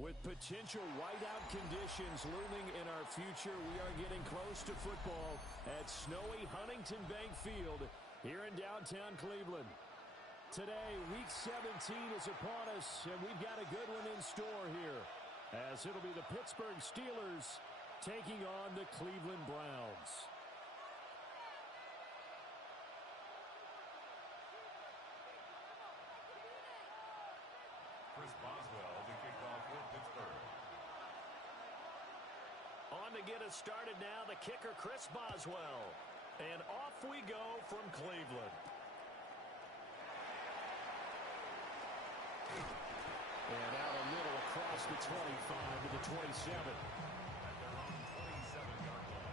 With potential whiteout conditions looming in our future, we are getting close to football at snowy Huntington Bank Field here in downtown Cleveland. Today, Week 17 is upon us, and we've got a good one in store here, as it'll be the Pittsburgh Steelers taking on the Cleveland Browns. Chris Boswell to kick off for Pittsburgh. On to get us started now, the kicker, Chris Boswell. And off we go from Cleveland. And out a little across the 25 to the 27. At their own 27-yard line.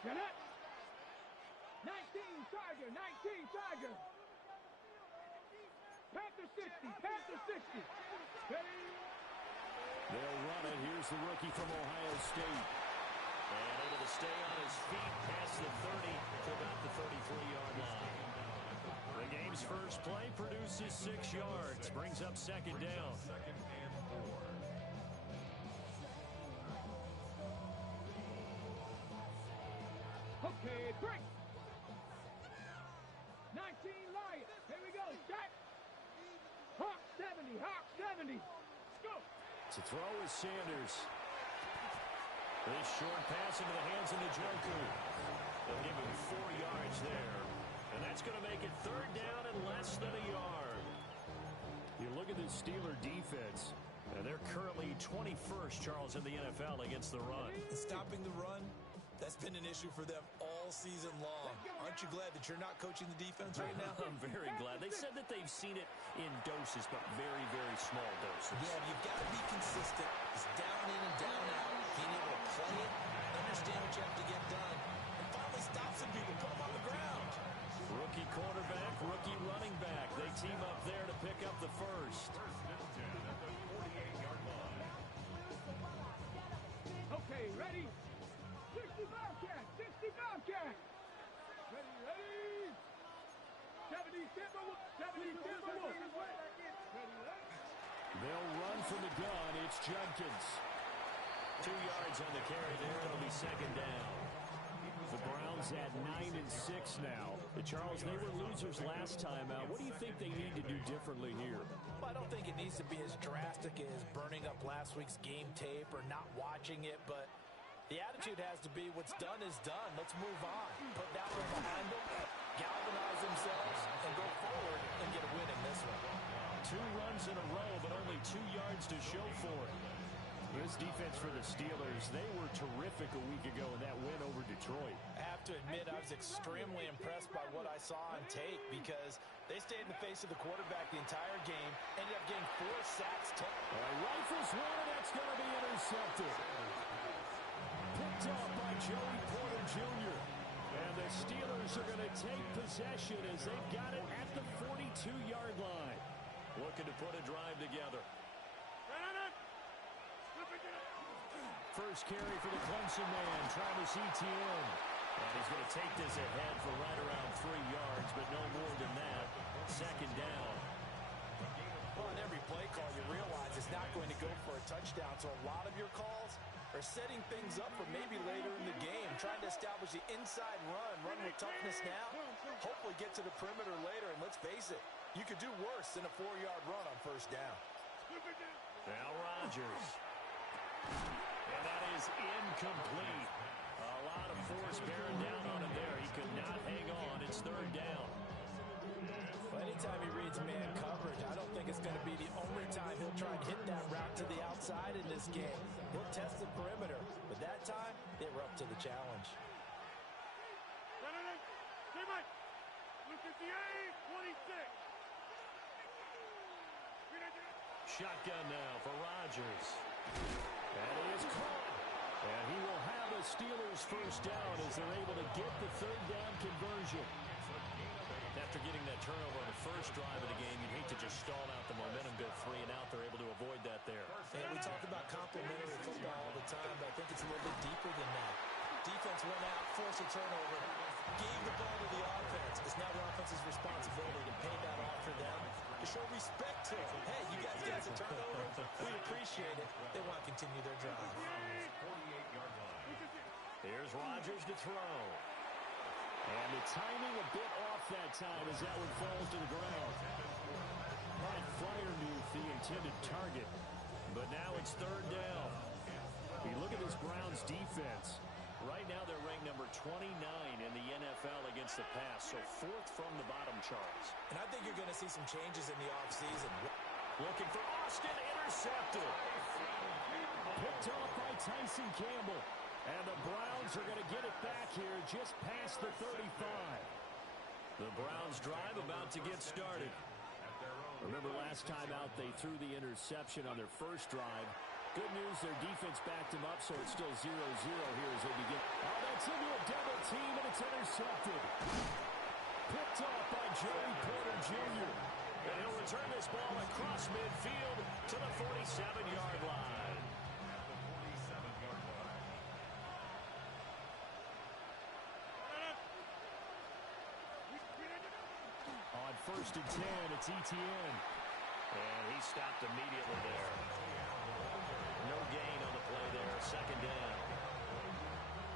Get it! 19 Tiger, 19 Tiger. Panther 60, Panther 60. Ready? They'll run it. Here's the rookie from Ohio State. And able to stay on his feet past the 30 to about the 33-yard line. The game's first play produces 6 yards. Brings up second down. Second and 4. Okay, break. 19 Lions. Here we go. Jack. Hawk 70. Hawk 70. Let's go. To throw is Sanders. This short pass into the hands of Njoku. They'll give him 4 yards there. And that's going to make it third down and less than a yard. You look at the Steeler defense, and they're currently 21st, Charles, in the NFL against the run. Stopping the run, that's been an issue for them all season long. Aren't you glad that you're not coaching the defense right now? I'm very glad. They said that they've seen it in doses, but very, very small doses. Yeah, you've got to be consistent. It's down in and down out. Being able to play it, understand what you have to get done, and finally stop some people, put them on the ground. Rookie quarterback, rookie running back. They team up there to pick up the first. First and 10 at the 48-yard line. Okay, ready? 60 Bobcat, 60 Bobcat. Ready? 70 Timberwolves, 70 Timberwolves. Ready? They'll run from the gun. It's Judkins. 2 yards on the carry there. It'll be second down. The Browns at 9-6 now. Charles, they were losers last time out. What do you think they need to do differently here? Well, I don't think it needs to be as drastic as burning up last week's game tape or not watching it, but the attitude has to be what's done is done. Let's move on. Put that one behind them, galvanize themselves, and go forward and get a win in this one. 2 runs in a row, but only 2 yards to show for it. This defense for the Steelers, they were terrific a week ago in that win over Detroit. I have to admit, I was extremely impressed by what I saw on tape because they stayed in the face of the quarterback the entire game, ended up getting 4 sacks. Rifles one, and that's going to be intercepted. Picked off by Joey Porter Jr. And the Steelers are going to take possession as they've got it at the 42-yard line. Looking to put a drive together. First carry for the Clemson man, Travis Etienne. And he's going to take this ahead for right around 3 yards, but no more than that. Second down. Well, on every play call, you realize it's not going to go for a touchdown. So a lot of your calls are setting things up for maybe later in the game, trying to establish the inside run with toughness now, hopefully get to the perimeter later. And let's face it, you could do worse than a 4-yard run on first down. Now Rodgers. And that is incomplete. A lot of force bearing down on him there. He could not hang on. It's third down. Well, anytime he reads man coverage, I don't think it's going to be the only time he'll try and hit that route to the outside in this game. He'll test the perimeter. But that time, they were up to the challenge. Shotgun now for Rodgers. That is caught. And he will have a Steelers first down as they're able to get the third down conversion. After getting that turnover on the first drive of the game, you'd hate to just stall out the momentum, go 3 and out. They're able to avoid that there. And we talk about complementary football all the time, but I think it's a little bit deeper than that. Defense went out, forced a turnover, gave the ball to the offense. It's now the offense's responsibility to pay that off for them, to show respect to them. Hey, you guys got a turnover. We appreciate it. They want to continue their drive. 48-yard line. Here's Rodgers to throw. And the timing a bit off that time as that one falls to the ground. Matt Fryermuth, the intended target. But now it's third down. You look at this Browns defense. Right now they're ranked number 29 in the NFL against the pass, so 4th from the bottom charts. And I think you're going to see some changes in the offseason. Looking for Austin, intercepted. Picked off by Tyson Campbell. And the Browns are going to get it back here just past the 35. The Browns drive about to get started. Remember last time out they threw the interception on their first drive. Good news, their defense backed him up, so it's still 0-0 here as they begin. Oh, that's into a double team, and it's intercepted. Picked off by Joey Porter Jr. And he'll return this ball across midfield to the 47-yard line. On 1st and 10, it's Etienne. And he stopped immediately there. No gain on the play there, 2nd down.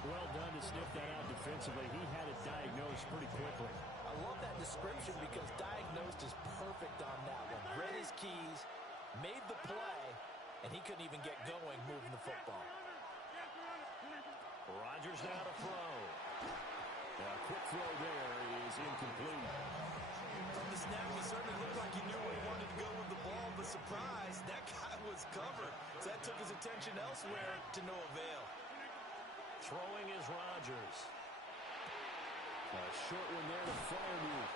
Well done to sniff that out defensively. He had it diagnosed pretty quickly. I love that description because diagnosed is perfect on that one. Read his keys, made the play, and he couldn't even get going moving the football. Rodgers now to throw. A quick throw there is incomplete. From the snap, he certainly looked like he knew where he wanted to go with the ball, but surprise, that guy was covered. So that took his attention elsewhere to no avail. Throwing is Rodgers. A short one there to Fryermuth.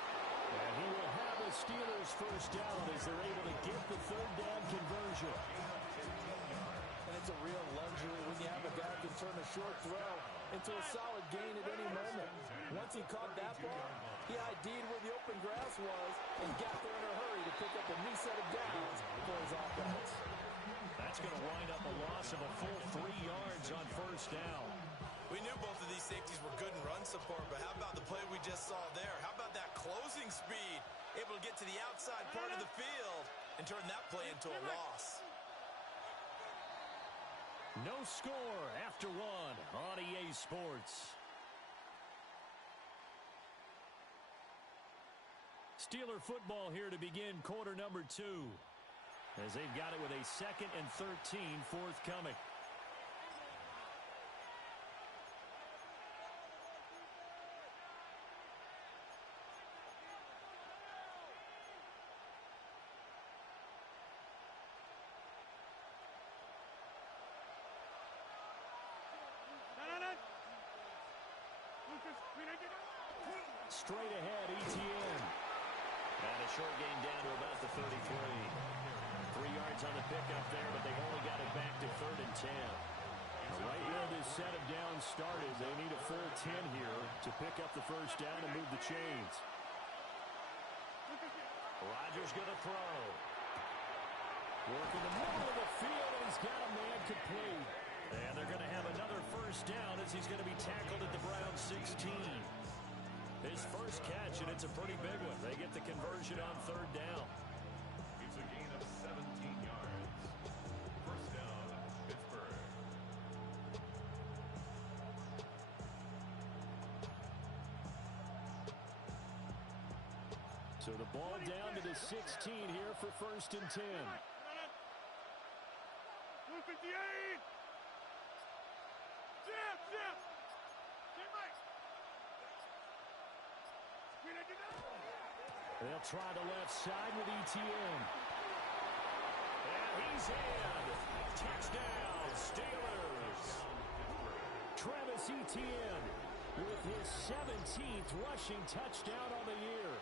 And he will have the Steelers first down as they're able to get the third down conversion. And it's a real luxury when you have a guy who can turn a short throw into a solid gain at any moment. Once he caught that ball, he ID'd where the open grass was and got there in a hurry to pick up a new set of downs for his offense. That's going to wind up a loss of a full 3 yards on first down. We knew both of these safeties were good in run support, but how about the play we just saw there? How about that closing speed? Able to get to the outside part of the field and turn that play into a loss. No score after 1 on EA Sports. Steeler football here to begin quarter number 2. As they've got it with a 2nd and 13 forthcoming. Straight ahead, Etienne. And a short gain down to about the 33. 3 yards on the pickup there, but they've only got it back to 3rd and 10. Right where this set of downs started, they need a full 10 here to pick up the first down and move the chains. Rodgers going to throw. Working the middle of the field, and he's got a man complete. And they're going to have another first down as he's going to be tackled at the Browns 16. His first catch, and it's a pretty big one. They get the conversion on 3rd down. It's a gain of 17 yards. First down, Pittsburgh. So the ball down to the 16 here for 1st and 10. 58! They'll try the left side with Etienne. And he's in. Touchdown, Steelers. Travis Etienne with his 17th rushing touchdown on the year.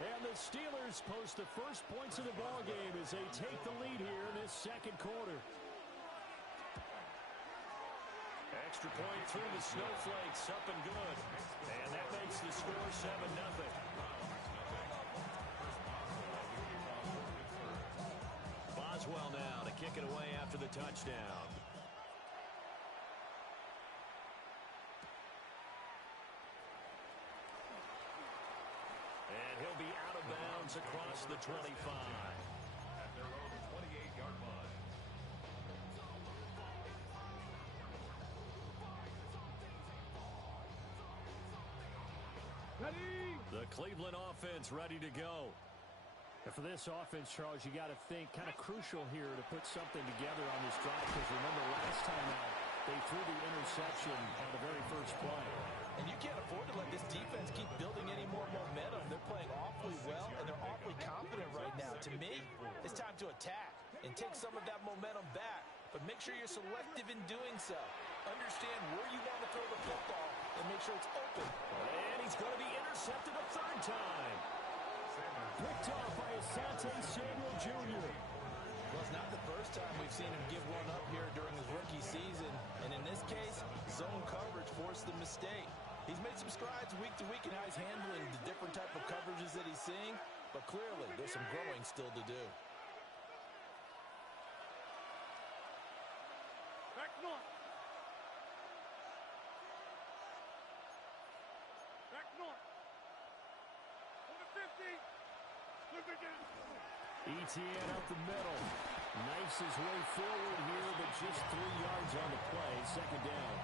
And the Steelers post the first points of the ballgame as they take the lead here in this 2nd quarter. extra point through the snowflakes, up and good. And that makes the score 7-0. Boswell now to kick it away after the touchdown. And he'll be out of bounds across the 25. At their own 28-yard line. Ready? The Cleveland offense ready to go. And for this offense, Charles, you got to think kind of crucial here to put something together on this drive, because remember last time out, they threw the interception on the very first play. And you can't afford to let this defense keep building any more momentum. They're playing awfully well, and they're awfully confident right now. To me, it's time to attack and take some of that momentum back. But make sure you're selective in doing so. Understand where you want to throw the football and make sure it's open. And he's going to be intercepted a third time. Picked off by Asante Samuel Jr. Well, it's not the first time we've seen him give one up here during his rookie season. And in this case, zone coverage forced the mistake. He's made some strides week to week in how he's handling the different type of coverages that he's seeing. But clearly, there's some growing still to do. Back north. Back north. On the 50. Look again. ETN up the middle. Knifes his way forward here, but just 3 yards on the play. Second down.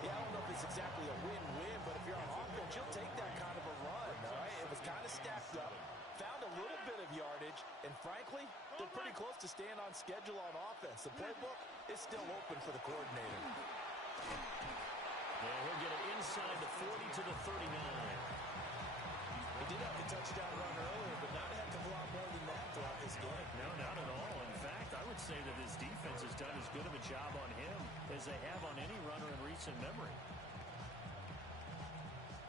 Yeah, I don't know if it's exactly a win-win, but if you're on offense, you'll take that kind of a run, all right? It was kind of stacked up, found a little bit of yardage, and frankly, they're pretty close to staying on schedule on offense. The playbook is still open for the coordinator. Yeah, he'll get it inside the 40 to the 39. He did have the touchdown run earlier, but not a heck of a lot more than that throughout this game. No, not at all. In fact, I would say that his defense has done as good of a job on him as they have on any runner in recent memory.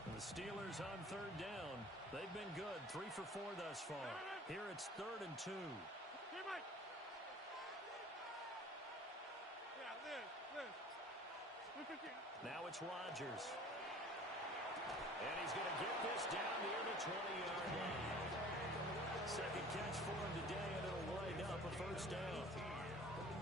And the Steelers on third down. They've been good, 3 for 4 thus far. Here it's 3rd and 2. Hey, Mike. Yeah, this. Look again. Now it's Rodgers. And he's going to get this down near the 20-yard line. Second catch for him today, and it'll wind up a first down.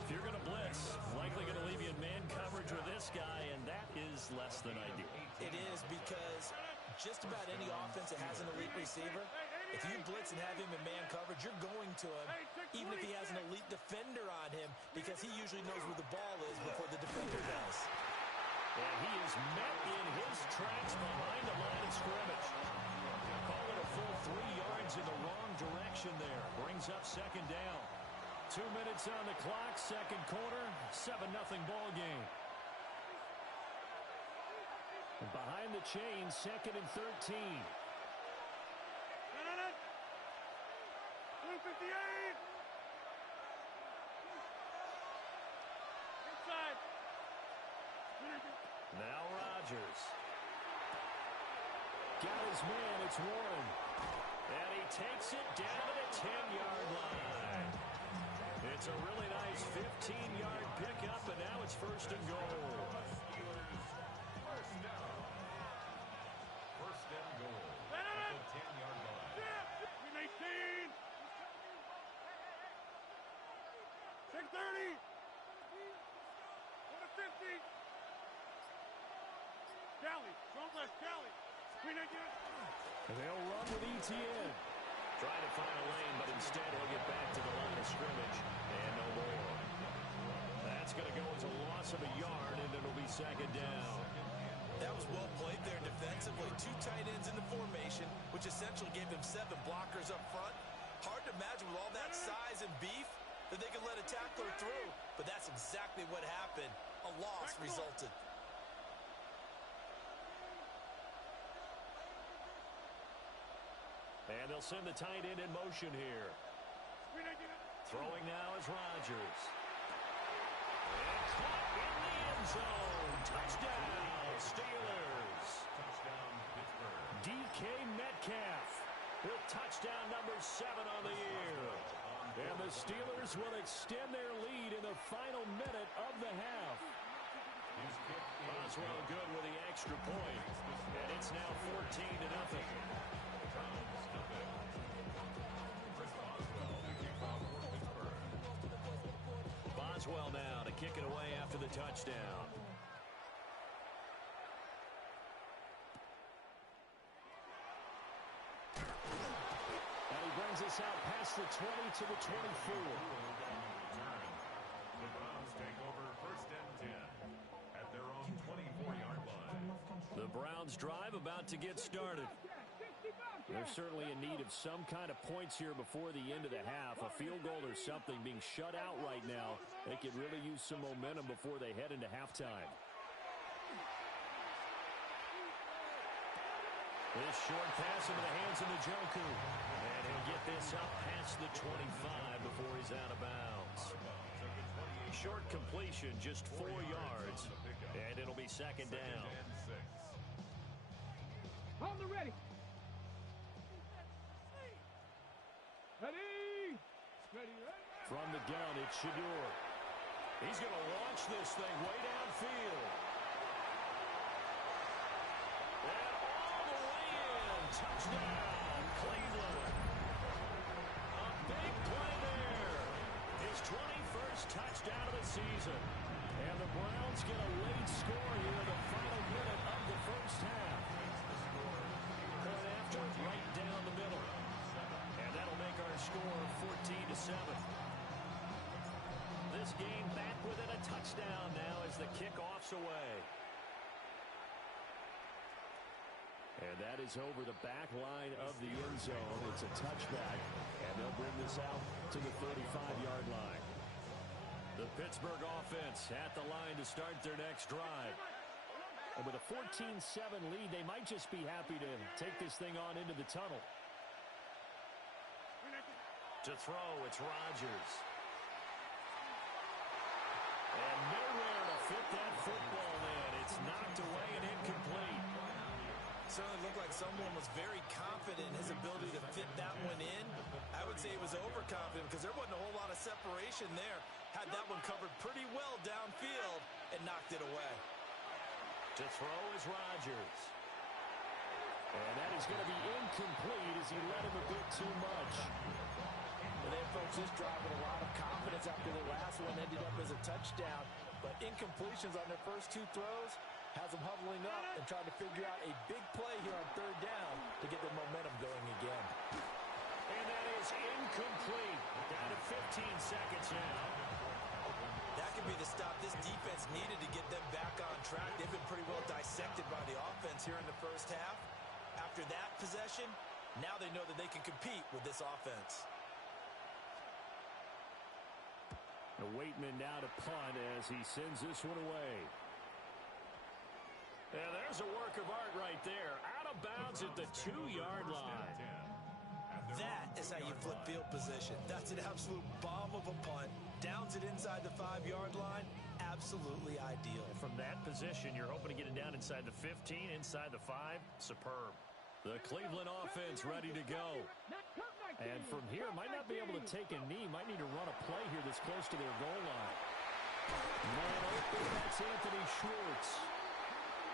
If you're going to blitz, likely going to leave you in man coverage with this guy, and that is less than ideal. It is, because just about any offense that has an elite receiver, if you blitz and have him in man coverage, you're going to him, even if he has an elite defender on him, because he usually knows where the ball is before the defender does. And he is met in his tracks behind the line of scrimmage. Call it a full 3 yards in the wrong direction there. Brings up second down. 2 minutes on the clock, second quarter, 7-0 ball game. And behind the chain, 2nd and 13. 258. Inside. Now Rodgers. Got his man, it's Warren. And he takes it down to the 10-yard line. It's a really nice 15-yard pickup, and now it's 1st and goal. First and goal. At the 10-yard line. 18. 630. On the 50. Cali. Don't let Cali. And they'll run with ETN. Trying to find a lane, but instead he'll get back to the line of scrimmage. And no more. That's going to go as a loss of a yard, and it'll be second down. That was well played there defensively. 2 tight ends in the formation, which essentially gave them 7 blockers up front. Hard to imagine with all that size and beef that they could let a tackler through. But that's exactly what happened. A loss resulted. And they'll send the tight end in motion here. Throwing now is Rodgers. And caught in the end zone. Touchdown, Steelers. Touchdown, Pittsburgh. DK Metcalf with touchdown number 7 on the year. And the Steelers will extend their lead in the final minute of the half. He's Boswell good with the extra point. And it's now 14-0. Boswell now to kick it away after the touchdown. And he brings us out past the 20 to the 24. The Browns take over first and 10 at their own 24-yard line. The Browns drive about to get started. They're certainly in need of some kind of points here before the end of the half. A field goal or something. Being shut out right now. They could really use some momentum before they head into halftime. This short pass into the hands of Njoku. And he'll get this up past the 25 before he's out of bounds. Short completion, just 4 yards. And it'll be second down. On the ready. Ready. Ready, ready. From the gun, it's Shador. He's going to launch this thing way downfield. And all the way in. Touchdown, Cleveland. A big play there. His 21st touchdown of the season. And the Browns get a late score here in the final minute of the first half. Point after, right down the middle. And that'll make our score 14-7. This game back within a touchdown now as the kickoff's away. And that is over the back line of the end zone. It's a touchback, and they'll bring this out to the 35-yard line. The Pittsburgh offense at the line to start their next drive. And with a 14-7 lead, they might just be happy to take this thing on into the tunnel. To throw, it's Rodgers. And nowhere to fit that football in. It's knocked away and incomplete. Certainly looked like someone was very confident in his ability to fit that one in. I would say he was overconfident because there wasn't a whole lot of separation there. Had that one covered pretty well downfield and knocked it away. To throw is Rodgers. And that is going to be incomplete as he let him a bit too much. And they approached this drive with a lot of confidence after the last one ended up as a touchdown. But incompletions on their first 2 throws has them huddling up and trying to figure out a big play here on third down to get their momentum going again. And that is incomplete. Down to 15 seconds now. That could be the stop this defense needed to get them back on track. They've been pretty well dissected by the offense here in the first half. After that possession, now they know that they can compete with this offense. Waitman now to punt as he sends this one away. And there's a work of art right there. Out of bounds at the 2-yard line. That is how you flip field position. That's an absolute bomb of a punt. Downs it inside the 5-yard line. Absolutely ideal. From that position, you're hoping to get it down inside the 15, inside the 5. Superb. The Cleveland offense ready to go. And from here, might not be able to take a knee. Might need to run a play here that's close to their goal line. Man open, that's Anthony Schwartz.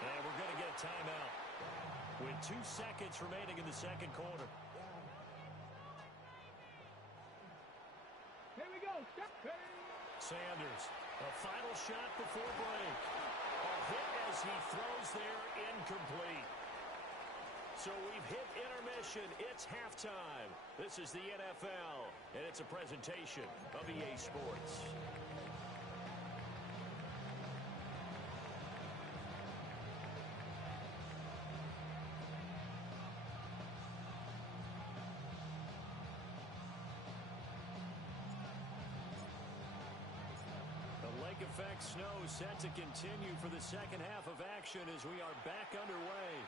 And we're going to get a timeout with 2 seconds remaining in the second quarter. Here we go. Step. Sanders, a final shot before break. A hit as he throws there, incomplete. So we've hit intermission. It's halftime. This is the NFL, and it's a presentation of EA Sports. The lake effect snow set to continue for the second half of action as we are back underway.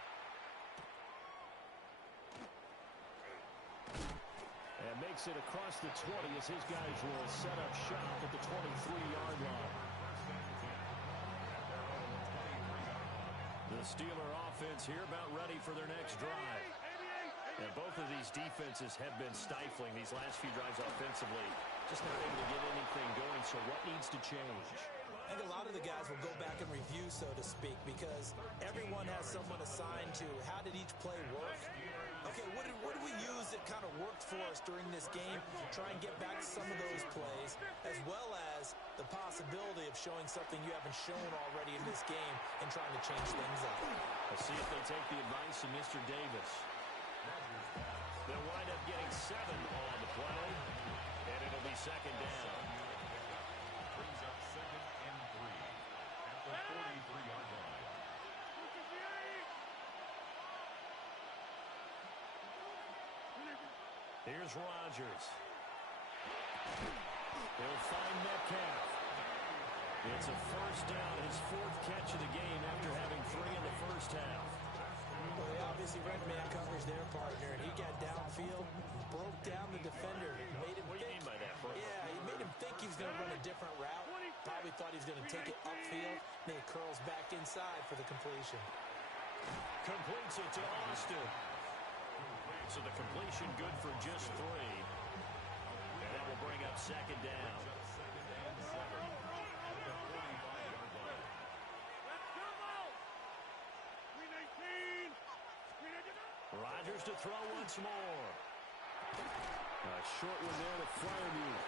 And makes it across the 20 as his guys will set up shop at the 23-yard line. The Steeler offense here about ready for their next drive. And both of these defenses have been stifling these last few drives offensively. Just not able to get anything going, so what needs to change? I think a lot of the guys will go back and review, so to speak, because everyone has someone assigned to how did each play work. Okay, what did we use that kind of worked for us during this game? Try and get back to some of those plays, as well as the possibility of showing something you haven't shown already in this game and trying to change things up. Let's see if they take the advice of Mr. Davis. They'll wind up getting 7 on the play, and it'll be second down. Brings up 2nd and 3 at the 43-yard line. Here's Rodgers. He'll find Metcalf. It's a first down, his 4th catch of the game after having 3 in the first half. Well, they obviously read man coverage their partner, and he got downfield, broke down the defender, made him What do you mean by that, Bro? Yeah, he made him think he was going to run a different route. Probably thought he was going to take it upfield, then he curls back inside for the completion. Completes it to Austin. So the completion good for just 3. And that will bring up second down. Rodgers to throw once more. A short one there to Freiermuth.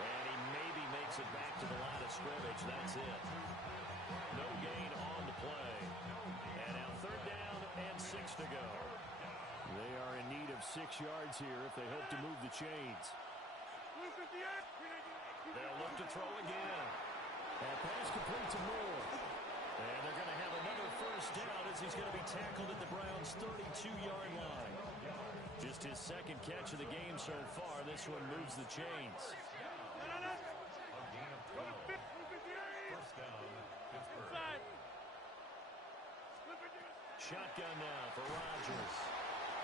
And he maybe makes it back to the line of scrimmage. That's it. No gain on the play. And now 3rd down and 6 to go. They are in need of 6 yards here if they hope to move the chains. They'll look to throw again. That pass complete to Moore. And they're going to have another first down as he's going to be tackled at the Browns' 32-yard line. Just his 2nd catch of the game so far. This one moves the chains. First down, Pittsburgh. Shotgun now for Rodgers.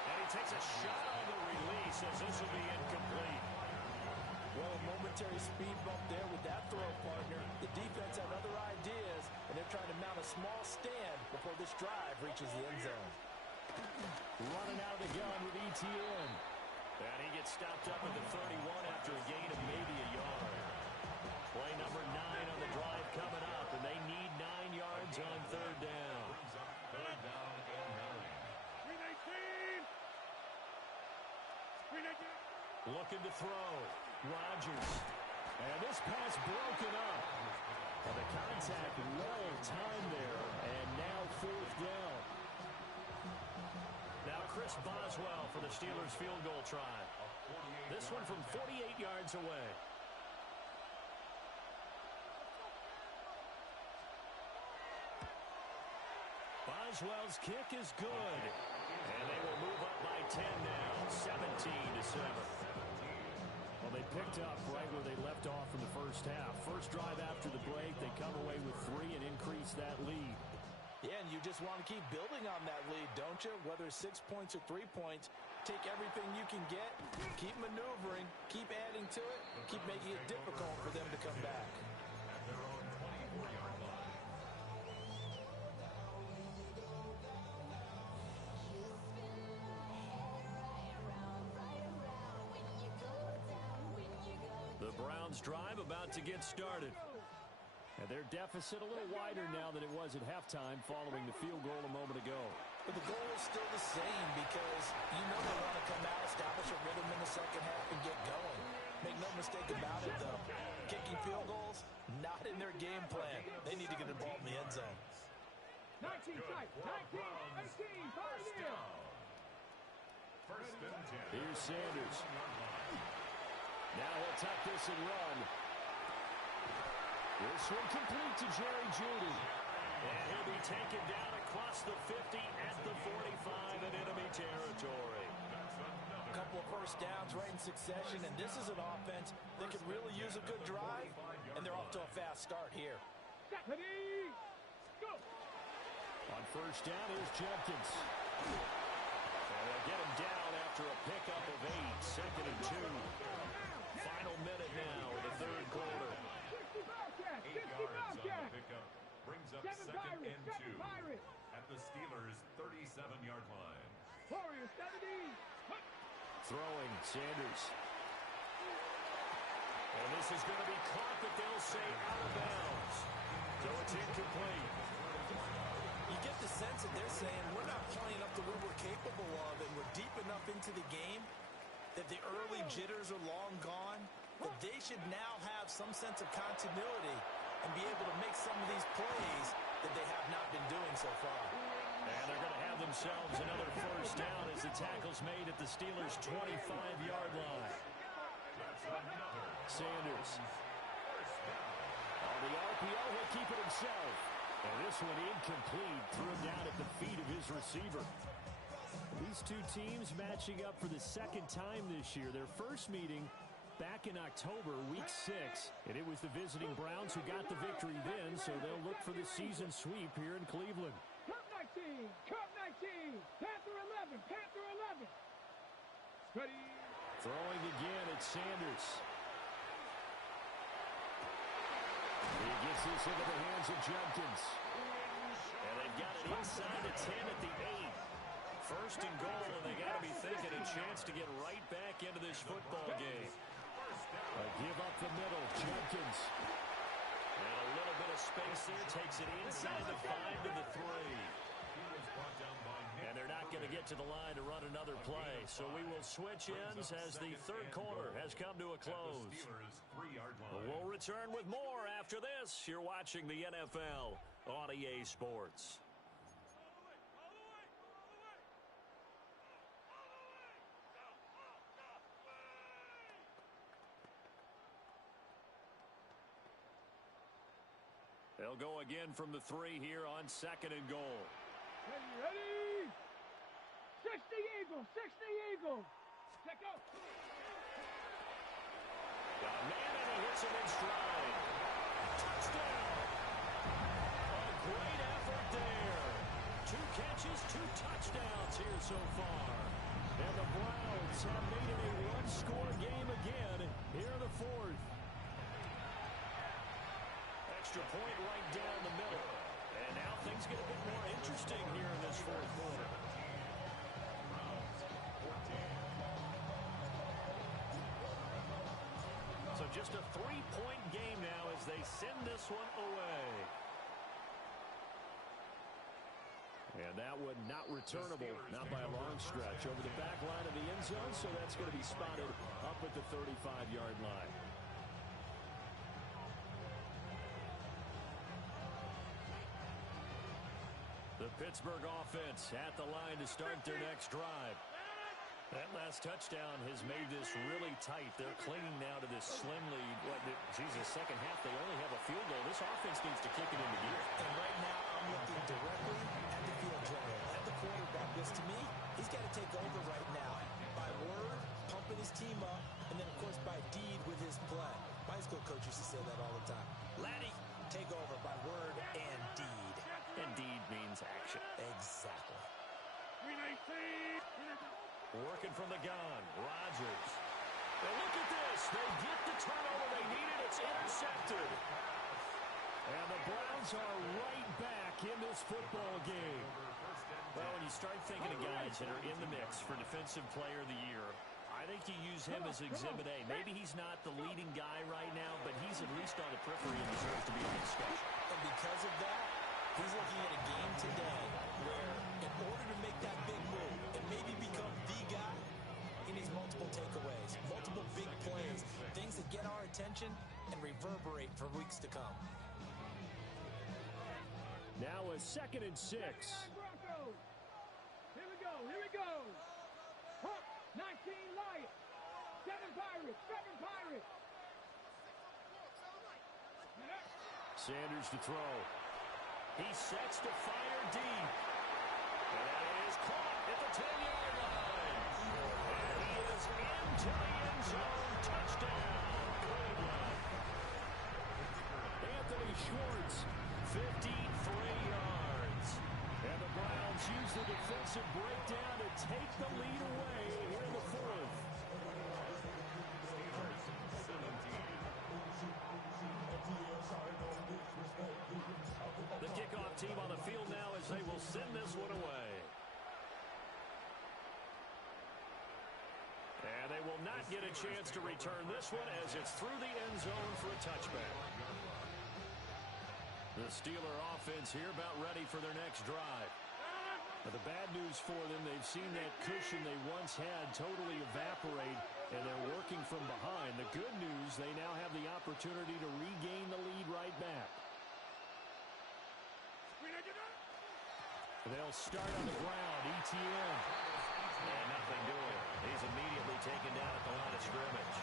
And he takes a shot on the release as this will be incomplete. Well, a momentary speed bump there with that throw, partner. The defense had other ideas, and they're trying to mount a small stand before this drive reaches the end zone. Running out of the gun with ETN. And he gets stopped up at the 31 after a gain of maybe a yard. Play number 9 on the drive coming up, and they need 9 yards on 3rd down. Brings up 3rd down and 9. Looking to throw. Rodgers. And this pass broken up. And the contact well timed there. And now 4th down. Now Chris Boswell for the Steelers field goal try. This one from 48 yards away. Boswell's kick is good. And they will move up by 10 now. 17-7. Well, they picked up right where they left off in the first half. First drive after the break, they come away with 3 and increase that lead. Yeah, and you just want to keep building on that lead, don't you? Whether it's 6 points or 3 points, take everything you can get, keep maneuvering, keep adding to it, keep making it difficult for them to come back. At their own 24-yard line. The Browns drive about to get started. And their deficit a little wider now than it was at halftime following the field goal a moment ago. But the goal is still the same because you know they want to come out, establish a rhythm in the second half, and get going. Make no mistake about it, though. Kicking field goals, not in their game plan. They need to get the ball in the end zone. 19 tight, 19, 18, fire in. First and 10. Here's Sanders. Now he'll tuck this and run. This one complete to Jerry Jeudy. And he'll be taken down across the 50 at the 45 in enemy territory. A couple of first downs right in succession, and this is an offense that could really use a good drive, and they're off to a fast start here. Ready, go. On first down, here's Jenkins. And they'll get him down after a pickup of 8. 2nd and 2. Final minute now in the 3rd quarter. 8 yards on the pickup. Brings up 2nd and 2 at the Steelers' 37-yard line. Warriors 70. Throwing, Sanders. And this is going to be caught, but they'll say out of bounds. So it's incomplete. You get the sense that they're saying we're not playing up to what we're capable of, and we're deep enough into the game that the early jitters are long gone, that they should now have some sense of continuity and be able to make some of these plays that they have not been doing so far. And they're going to have themselves another first down as the tackle's made at the Steelers' 25-yard line. Sanders. On the RPO, he'll keep it himself. And this one incomplete, threw him down at the feet of his receiver. These two teams matching up for the second time this year. Their first meeting back in October, Week 6. And it was the visiting Browns who got the victory then, so they'll look for the season sweep here in Cleveland. Cup 19, Cup 19, Panther 11, Panther 11. Steady. Throwing again at Sanders. He gets this into the hands of Jenkins. And they've got it inside the 10 at the 8. First and goal, and they got to be thinking a chance to get right back into this football game. A give up the middle, Jenkins. And a little bit of space there, takes it inside the 5 to the 3. And they're not going to get to the line to run another play. So we will switch ends as the third quarter has come to a close. We'll return with more after this. You're watching the NFL on EA Sports. They'll go again from the 3 here on second and goal. Ready? 60 Eagles, 60 Eagles. Check out. Got a man, and he hits him in stride. Touchdown. A great effort there. 2 catches, 2 touchdowns here so far. And the Browns have made it a one-score game again here in the fourth. Extra point right down the middle. And now things get a bit more interesting here in this fourth quarter. So just a 3-point game now as they send this one away. And that one not returnable, not by a long stretch, over the back line of the end zone, so that's going to be spotted up at the 35-yard line. The Pittsburgh offense at the line to start their next drive. That last touchdown has made this really tight. They're clinging now to this slim lead. Second half, they only have a field goal. This offense needs to kick it into gear. And right now, I'm looking directly at the field general, at the quarterback. Because to me, he's got to take over right now. By word, pumping his team up, and then, of course, by deed with his play. My high school coach used to say that all the time. Laddie, take over by word and deed. And deed means action. Exactly. Working from the gun, Rodgers. And look at this. They get the turnover they needed. It's intercepted. And the Browns are right back in this football game. Well, when you start thinking of guys that are in the mix for Defensive Player of the Year, I think you use him as Exhibit A. Maybe he's not the leading guy right now, but he's at least on the periphery and deserves to be in the discussion. And because of that, he's looking at a game today where in order to make that big move and maybe become the guy, he needs multiple takeaways, multiple big plays, things that get our attention and reverberate for weeks to come. Now a 2nd and 6. Broncos. Here we go, here we go. Huck, 19 Lions. 7 Pirates, 7 Pirates. Sanders to throw. He sets to fire deep. And that is caught at the 10-yard line. And he is into the end zone. Touchdown. Anthony Schwartz, 53 yards. and the Browns use the defensive breakdown to take the lead away here in the fourth. The kickoff team on the field now as they will send this one away. And they they will not get a chance to return this one as it's through the end zone for a touchback. The Steeler offense here about ready for their next drive. Now, the bad news for them, they've seen that cushion they once had totally evaporate, and they're working from behind. The good news, they now have the opportunity to regain the lead right back. They'll start on the ground. ETN. And nothing doing. He's immediately taken down at the line of scrimmage.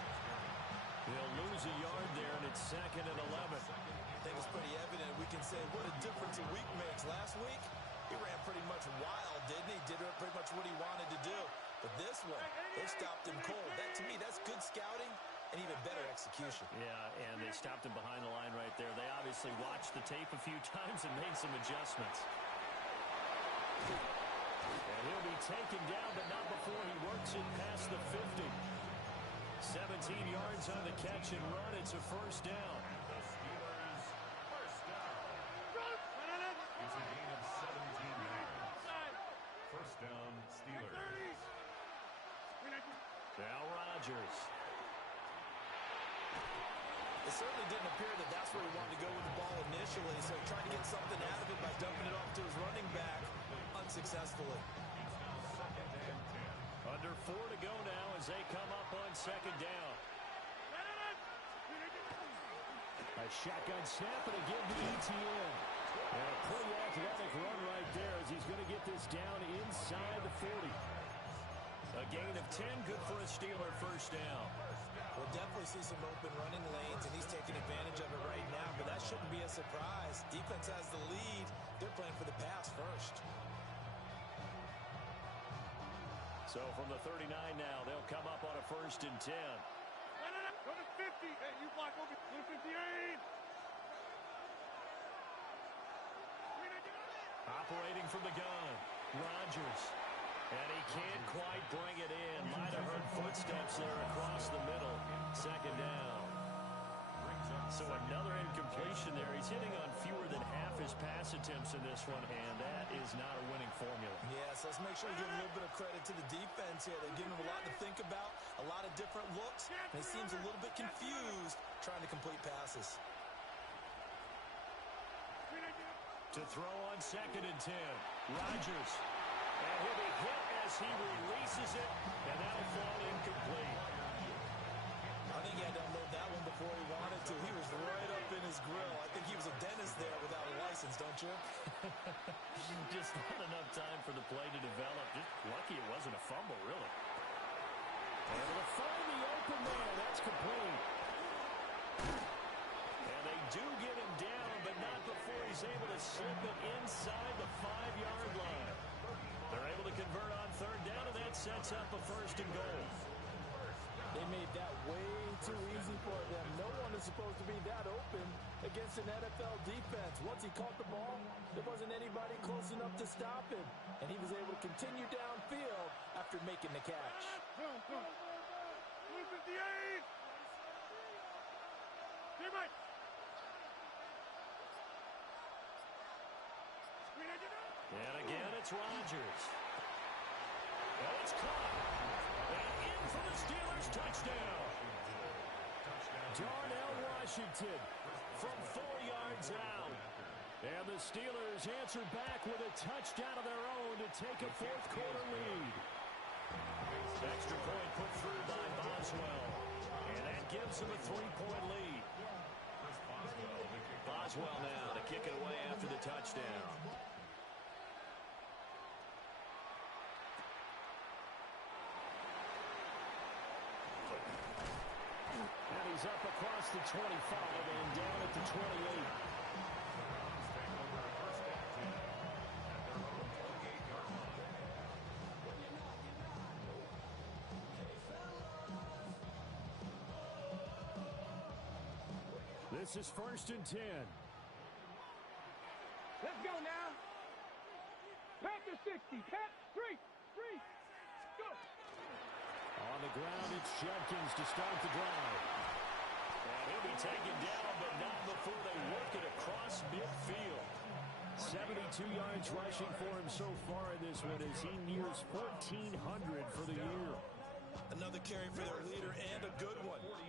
They'll lose a yard there, and it's 2nd and 11. I think it's pretty evident. We can say what a difference a week makes. Last week, he ran pretty much wild, didn't he? Did pretty much what he wanted to do. But this one, they stopped him cold. That, to me, that's good scouting and even better execution. Yeah, and they stopped him behind the line right there. They obviously watched the tape a few times and made some adjustments. And he'll be taken down, but not before he works it past the 50. 17 yards on the catch and run. It's a first down. The Steelers' first down. It's a gain of 17 yards. First down, Steelers. Now Rodgers. It certainly didn't appear that that's where he wanted to go with the ball initially, so he tried to get something out of it by dumping it off to his running back unsuccessfully. Under 4 to go now as they come up on 2nd down. A shotgun snap and again to ETN. And a pretty athletic run right there as he's going to get this down inside the 40. A gain of 10, good for a Steeler first down. We'll definitely see some open running lanes, and he's taking advantage of it right now, but that shouldn't be a surprise. Defense has the lead. They're playing for the pass first. So from the 39 now, they'll come up on a 1st and 10. Go to 50. Hey, you block over to 58. Operating from the gun, Rodgers. And he can't quite bring it in. Might have heard footsteps there across the middle. 2nd down. So another incompletion there. He's hitting on fewer than half his pass attempts in this one, and that is not a winning formula. Yes, let's make sure we give a little bit of credit to the defense here. They're giving him a lot to think about, a lot of different looks, and he seems a little bit confused trying to complete passes. To throw on 2nd and 10. Rodgers. And he'll be hit as he releases it, and that'll fall incomplete. I think he had to unload that one before he wanted to. He was right up in his grill. I think he was a dentist there without a license, don't you? Just not enough time for the play to develop. Just lucky it wasn't a fumble, really. Able to find the open man. That's complete. And they do get him down, but not before he's able to slip it inside the 5-yard line. They're able to convert on 3rd down, and that sets up a 1st and goal. They made that way too easy for them. No one is supposed to be that open against an NFL defense. Once he caught the ball, there wasn't anybody close enough to stop him. And he was able to continue downfield after making the catch. Go. 58. Stay right. And again, it's Rodgers. And it's caught. And in for the Steelers touchdown. Darnell Washington from 4 yards out. And the Steelers answer back with a touchdown of their own to take a 4th quarter lead. Extra point put through by Boswell. And that gives them a 3-point lead. Boswell now to kick it away after the touchdown. And he's up across the 25 and down at the 28. This is 1st and 10. Let's go now. Panther 60. Pat 3. Go. On the ground, it's Judkins to start the drive. And he'll be taken down, but not before they work it across midfield. 72 yards rushing for him so far in this one as he nears 1,400 for the year. Another carry for their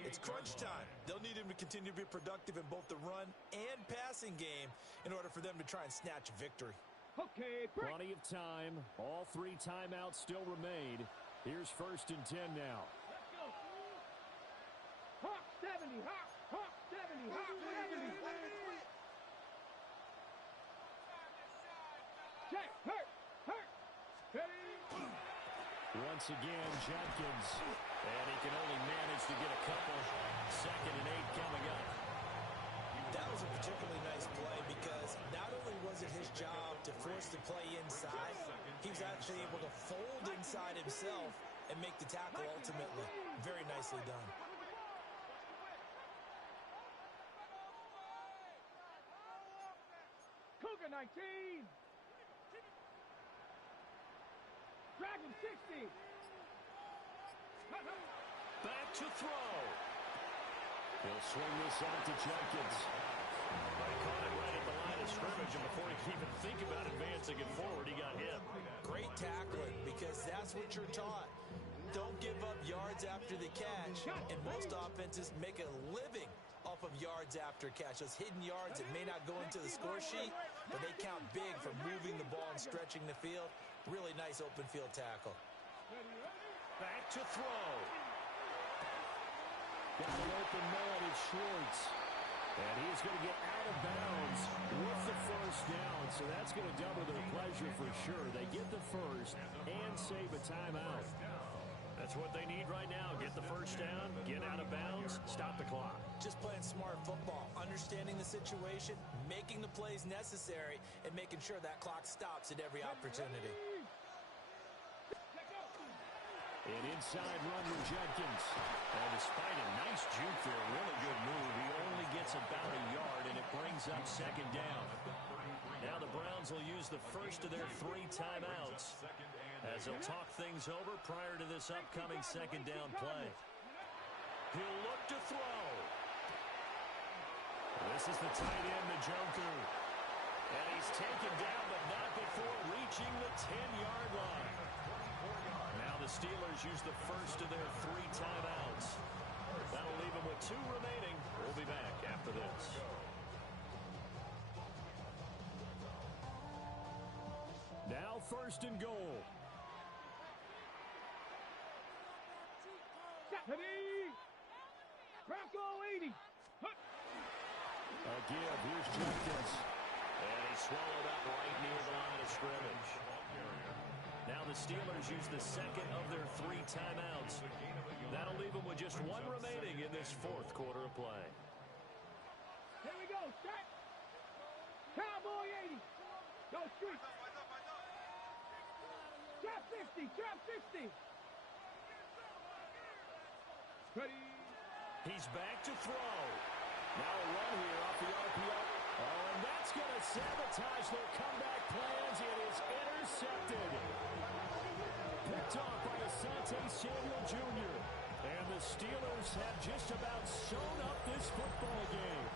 It's crunch time. They'll need him to continue to be productive in both the run and passing game in order for them to try and snatch a victory. Okay, break. Plenty of time. All 3 timeouts still remain. Here's 1st and 10 now. Let's go. Hawk 70, Hawk 70, Hawk 70. Check, hurt. Ready. Once again, Jenkins. And he can only manage to get a couple. 2nd and 8 coming up. That was a particularly nice play because not only was it his job to force the play inside, he was actually able to fold inside himself and make the tackle ultimately. Very nicely done. Cougar 19. Dragon 60. Back to throw. He'll swing this out to Jenkins. He caught it right at the line of scrimmage, and before he could even think about advancing it forward, he got hit. Great tackling because that's what you're taught. Don't give up yards after the catch, and most offenses make a living off of yards after catch. Those hidden yards that may not go into the score sheet, but they count big for moving the ball and stretching the field. Really nice open field tackle. Back to throw. Got an open man, it's Schwartz. And he's going to get out of bounds with the 1st down, so that's going to double their pleasure for sure. They get the 1st and save a timeout. That's what they need right now. Get the 1st down, get out of bounds, stop the clock. Just playing smart football, understanding the situation, making the plays necessary, and making sure that clock stops at every opportunity. An inside run with Jenkins. And despite a nice juke there, really good move, he only gets about a yard, and it brings up 2nd down. Now the Browns will use the 1st of their 3 timeouts as they'll talk things over prior to this upcoming 2nd down play. He'll look to throw. This is the tight end, Njoku. And he's taken down, but not before reaching the 10-yard line. Now the Steelers use the 1st of their 3 timeouts. That'll leave them with 2 remaining. We'll be back after this. Now 1st and goal. Ready. Bronco 80. A give. Here's Jenkins. And he swallowed up right near the line of scrimmage. Now the Steelers use the 2nd of their 3 timeouts. That'll leave them with just 1 remaining in this 4th quarter of play. Here we go. Set. Cowboy 80. Go street. Trap 50. Trap 50. Ready. He's back to throw. Now a run here off the RPO. Oh, and that's going to sabotage their comeback plans. It is intercepted. Picked off by Asante Samuel Jr. And the Steelers have just about sewn up this football game.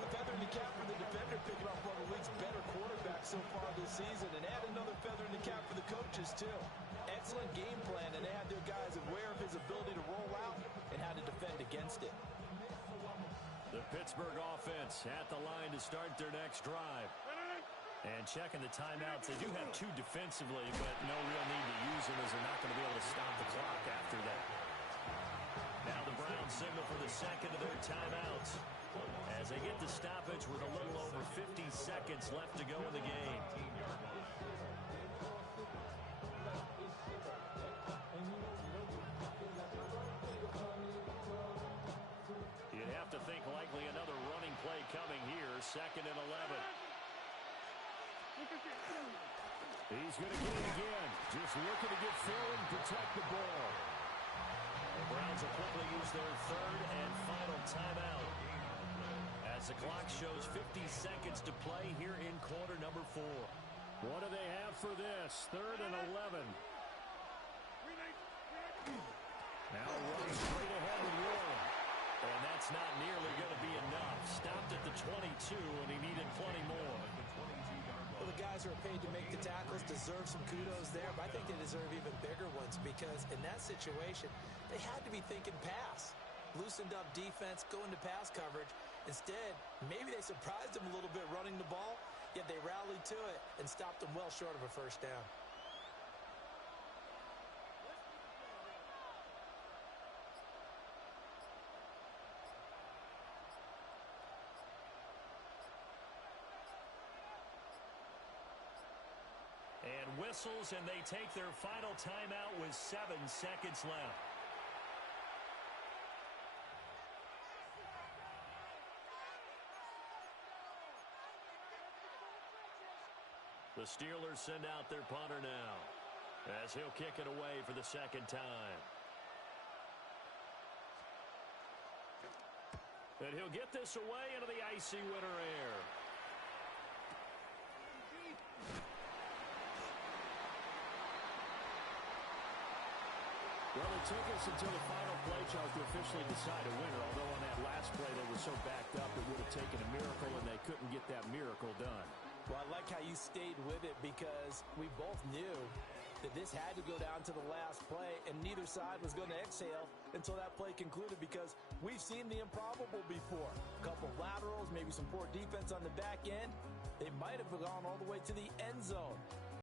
A feather in the cap for the defender, picking off one of the league's better quarterbacks so far this season, and add another feather in the cap for the coaches, too. Excellent game plan, and they had their guys aware of his ability to roll out and how to defend against it. The Pittsburgh offense at the line to start their next drive. And checking the timeouts, they do have 2 defensively, but no real need to use them as they're not going to be able to stop the clock after that. Now the Browns signal for the 2nd of their timeouts as they get the stoppage with a little over 50 seconds left to go in the game. You'd have to think likely another running play coming here, 2nd and 11. He's going to get it again. Just looking to get forward and protect the ball. The Browns will quickly use their 3rd and final timeout as the clock shows 50 seconds to play here in quarter number 4. What do they have for this? 3rd and 11. Now running straight ahead with Warren. And that's not nearly going to be enough. Stopped at the 22, and he needed plenty more. Well, the guys who are paid to make the tackles deserve some kudos there, but I think they deserve even bigger ones because in that situation, they had to be thinking pass. loosened up defense, go into pass coverage. Instead, maybe they surprised them a little bit running the ball, yet they rallied to it and stopped them well short of a first down. And whistles, and they take their final timeout with 7 seconds left. The Steelers send out their punter now, as he'll kick it away for the second time. And he'll get this away into the icy winter air. Well, it took us until the final play, Charles, to officially decide a winner, although on that last play they were so backed up it would have taken a miracle, and they couldn't get that miracle done. Well, I like how you stayed with it because we both knew that this had to go down to the last play, and neither side was going to exhale until that play concluded because we've seen the improbable before. A couple laterals, maybe some poor defense on the back end. They might have gone all the way to the end zone.